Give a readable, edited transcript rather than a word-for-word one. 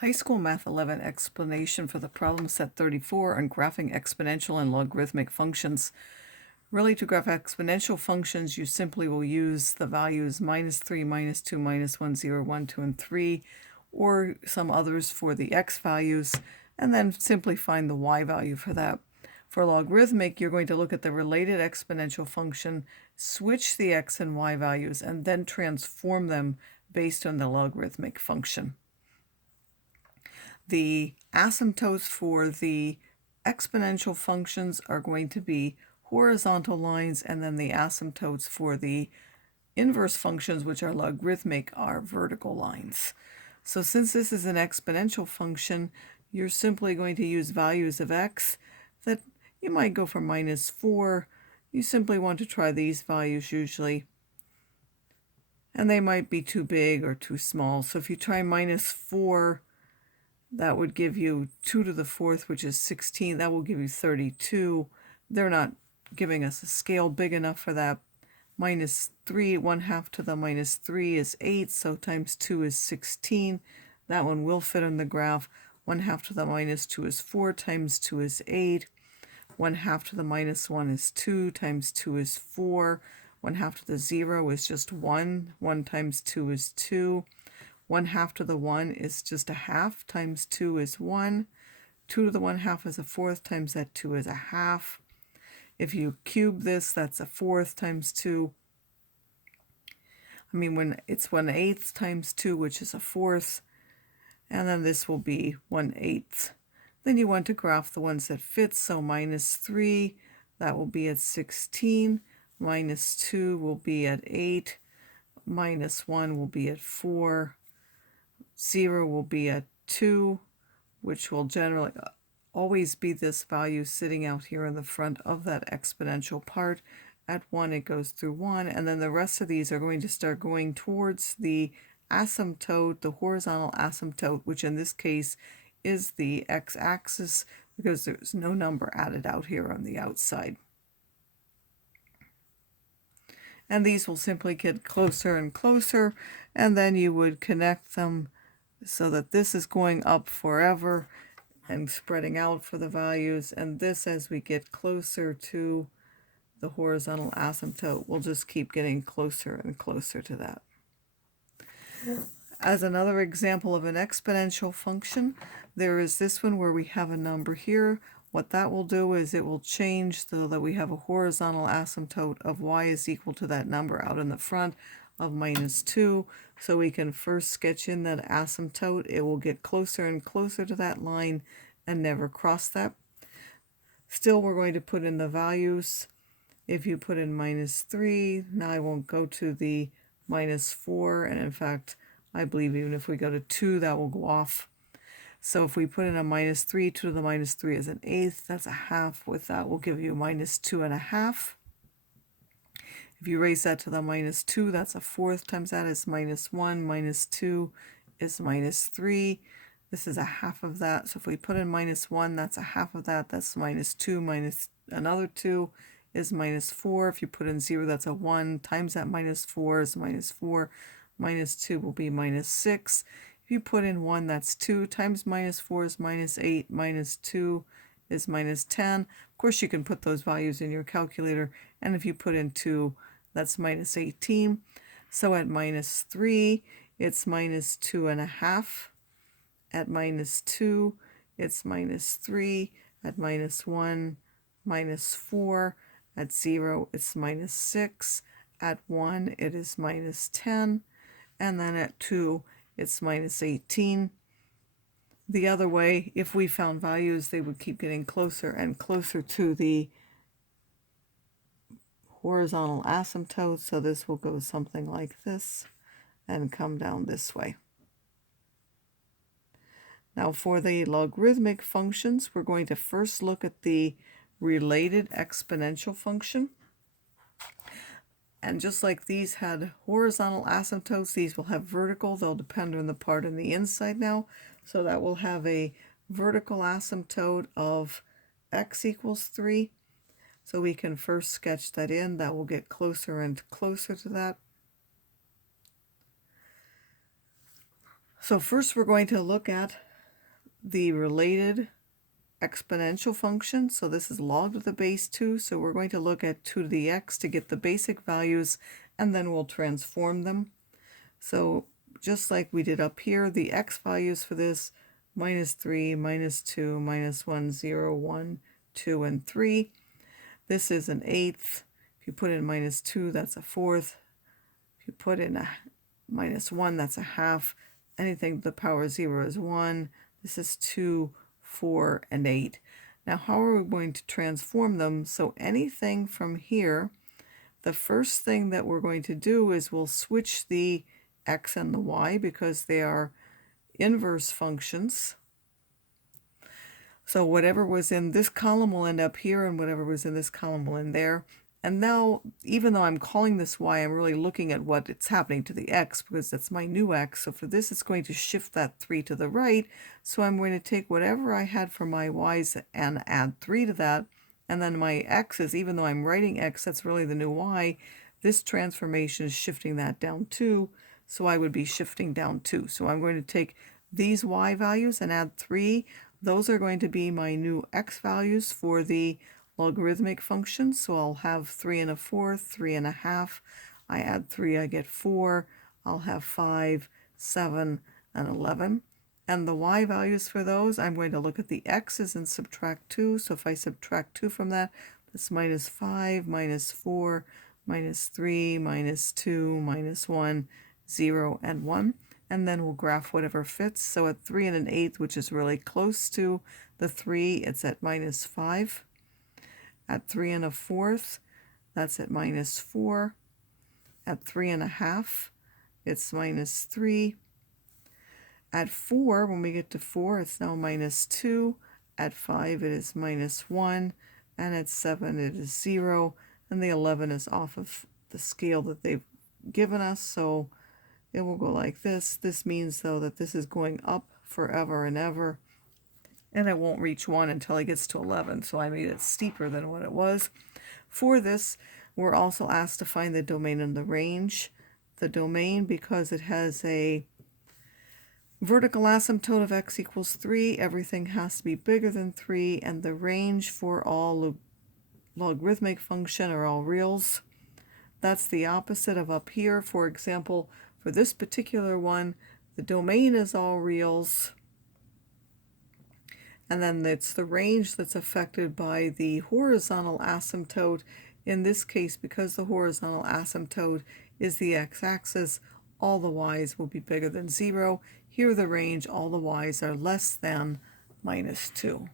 High School Math 11 explanation for the problem set 34 on graphing exponential and logarithmic functions. Really, to graph exponential functions, you simply will use the values -3, -2, -1, 0, 1, 2, and 3, or some others for the x values, and then simply find the y value for that. For logarithmic, you're going to look at the related exponential function, switch the x and y values, and then transform them based on the logarithmic function. The asymptotes for the exponential functions are going to be horizontal lines, and then the asymptotes for the inverse functions, which are logarithmic, are vertical lines. So since this is an exponential function, you're simply going to use values of x that you might go for -4. You simply want to try these values usually, and they might be too big or too small. So if you try -4, that would give you 2 to the 4th, which is 16. That will give you 32. They're not giving us a scale big enough for that. -3, 1/2 to the -3 is 8, so times 2 is 16. That one will fit on the graph. 1/2 to the -2 is 4, times 2 is 8. 1/2 to the -1 is 2, times 2 is 4. 1/2 to the 0 is just 1. 1 times 2 is 2. 1/2 to the 1 is just a half, times 2 is 1. 2 to the 1/2 is a fourth, times that 2 is a half. If you cube this, that's a fourth times 2. When it's 1/8 times 2, which is a fourth. And then this will be 1/8. Then you want to graph the ones that fit, so -3, that will be at 16. -2 will be at 8. -1 will be at 4. 0 will be at 2, which will generally always be this value sitting out here in the front of that exponential part. At 1, it goes through 1, and then the rest of these are going to start going towards the asymptote, the horizontal asymptote, which in this case is the x-axis, because there's no number added out here on the outside. And these will simply get closer and closer, and then you would connect them so that this is going up forever and spreading out for the values, and this, as we get closer to the horizontal asymptote, will just keep getting closer and closer to that. As another example of an exponential function, there is this one where we have a number here. What that will do is it will change so that we have a horizontal asymptote of y is equal to that number out in the front of -2. So we can first sketch in that asymptote. It will get closer and closer to that line and never cross that. Still, we're going to put in the values. If you put in -3, now I won't go to the -4, and in fact, I believe even if we go to 2, that will go off. So if we put in a -3, 2 to the -3 is an eighth, that's a half. With that, will give you -2.5. If you raise that to the -2, that's a fourth, times that is -1, -2 is -3. This is a half of that. So if we put in -1, that's a half of that. That's -2 minus another 2 is -4. If you put in 0, that's a 1, times that -4 is -4. -2 will be -6. If you put in 1, that's 2, times -4 is -8, -2 is -10. Of course, you can put those values in your calculator, and if you put in 2, that's -18. So at -3, it's -2.5. At -2, it's -3. At -1, -4. At 0, it's -6. At 1, it is -10. And then at 2, it's -18. The other way, if we found values, they would keep getting closer and closer to the horizontal asymptote. So this will go something like this and come down this way. Now for the logarithmic functions, we're going to first look at the related exponential function. And just like these had horizontal asymptotes, these will have vertical. They'll depend on the part on the inside now. So that will have a vertical asymptote of x equals 3. So we can first sketch that in. That will get closer and closer to that. So first we're going to look at the related exponential function. So this is log to the base 2. So we're going to look at 2 to the x to get the basic values, and then we'll transform them. So just like we did up here, the x values for this, -3, -2, -1, 0, 1, 2, and 3. This is an eighth. If you put in -2, that's a fourth. If you put in a -1, that's a half. Anything to the power 0 is 1. This is 2, 4, and 8. Now, how are we going to transform them? So anything from here, the first thing that we're going to do is we'll switch the x and the y because they are inverse functions. So whatever was in this column will end up here, and whatever was in this column will end there. And now, even though I'm calling this y, I'm really looking at what it's happening to the x because that's my new x. So for this, it's going to shift that 3 to the right. So I'm going to take whatever I had for my y's and add 3 to that. And then my x's, even though I'm writing x, that's really the new y. This transformation is shifting that down 2. So I would be shifting down 2. So I'm going to take these y values and add 3. Those are going to be my new x values for the logarithmic function. So I'll have 3 and a fourth, 3 and a half. I add 3, I get 4. I'll have 5, 7, and 11. And the y values for those, I'm going to look at the x's and subtract 2. So if I subtract 2 from that, that's -5, -4, -3, -2, -1, 0, and 1. And then we'll graph whatever fits. So at 3 and an eighth, which is really close to the 3, it's at -5. At 3 and a fourth, that's at -4. At 3 and a half, it's -3. At 4, when we get to 4, it's now -2. At 5, it is -1. And at 7, it is 0. And the 11 is off of the scale that they've given us. So it will go like this. This means, though, that this is going up forever and ever. And it won't reach 1 until it gets to 11. So I made it steeper than what it was. For this, we're also asked to find the domain and the range. The domain, because it has a vertical asymptote of x equals 3, everything has to be bigger than 3. And the range for all logarithmic function are all reals. That's the opposite of up here. For example, for this particular one, the domain is all reals. And then it's the range that's affected by the horizontal asymptote. In this case, because the horizontal asymptote is the x-axis, all the y's will be bigger than 0. Here the range, all the y's are less than -2.